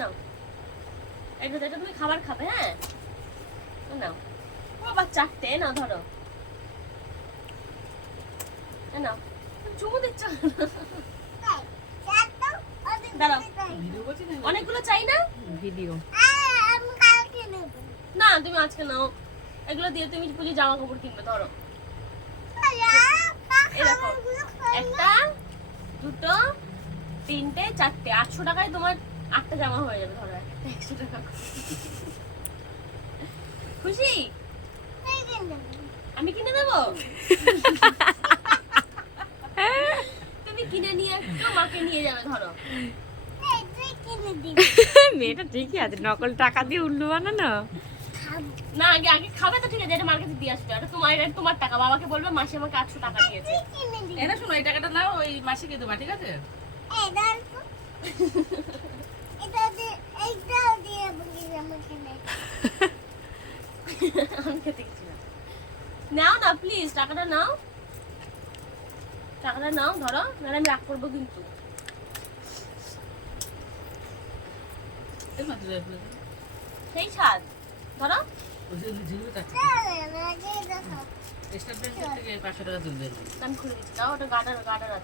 নাও এটা তুমি খাবার খাবে। হ্যাঁ নাও আবার 4টে নাও ধরো নাও চুমু দিচ্ছ দাঁড়াও অনেকগুলো চাই না ভিডিও না তুমি আজকে নাও এগুলো দিয়ে তুমি পুজো জামা কাপড় কিনবে ধরো এরকম 1টা 2টো 3টে 4টে 800 টাকায় তোমার 8টা জামা হয়ে যাবে ধরো 100 টাকা খুশি আমি কিনে দেবো তুমি কিনে নিয়ে একটু মাকে নিয়ে যাবে ধরো মেয়েটা ঠিকই আছে, নকল টাকা দিয়ে উল্লু বানানো। না আগে আগে খাবে তো ঠিক আছে, এটা মার্কেটে দিয়ে আসবে। এটা তোমার টাকা, বাবাকে বলবে মাসে আমাকে 800 টাকা দিয়েছে। এটা শোনো, এই টাকাটা নাও, ওই মাসিকে দেবা, ঠিক আছে? আমাকে দেখছি না, নাও না প্লিজ টাকাটা নাও, টাকাটা নাও ধরো, নাহলে আমি রাগ করবো কিন্তু। এই মাত্র যাই বলে। সেই স্বাদ ধরো। ওই যে ঝিলুর কাছে স্টেট ব্যাংক থেকে 500 টাকা তুলবে। আমি খুলে দিচ্ছি, দাও ওটা গার্ডার আছে।